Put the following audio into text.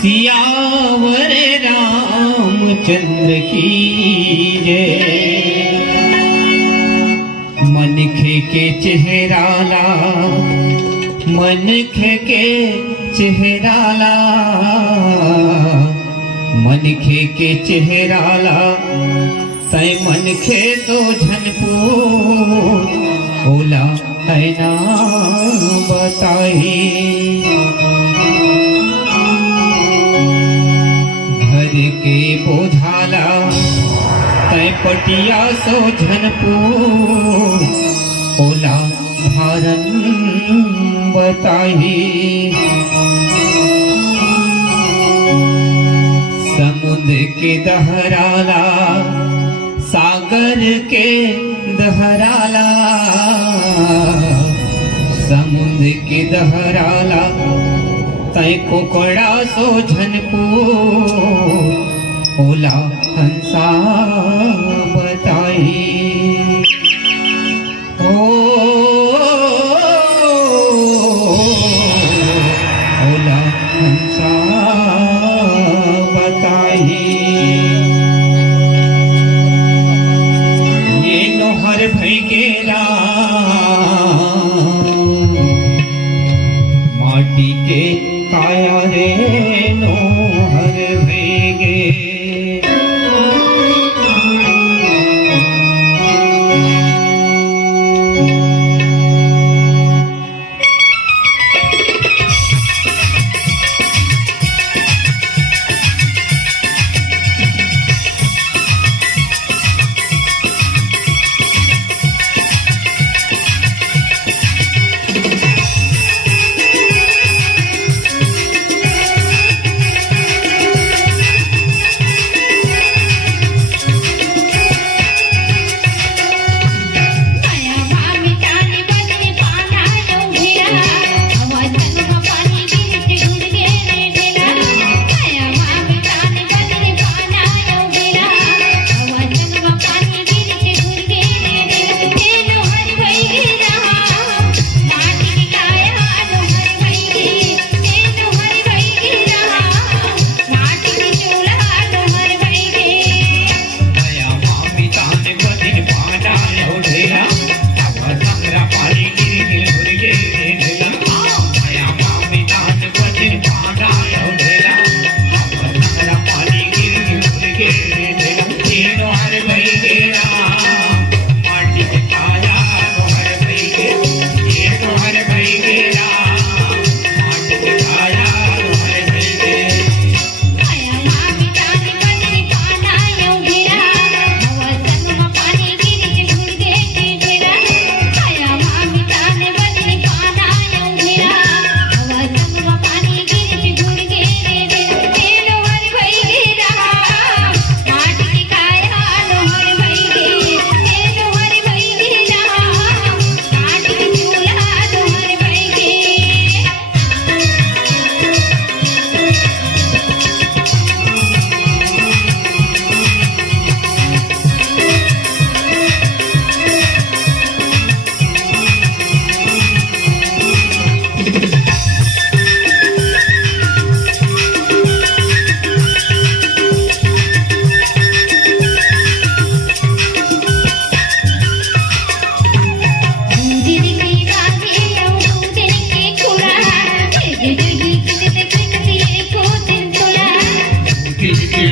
सियावर रामचंद्र की जय। मनखे के चेहराला, मनखे के चेहराला, मनखे के चेहराला, तय मनखे तो झनपूर ओला है ना बताही। घर के बोझाला तय पटिया सो झनपूर ओला भारन बताही। समुद्र के दहराला, सागर के दहराला, समुद्र के दहराला, तय कोकड़ा सो झनपूर ओला हंसा बताई। ओला हंसा बताई। ये नोहर भई गेला माटी के काया रे नो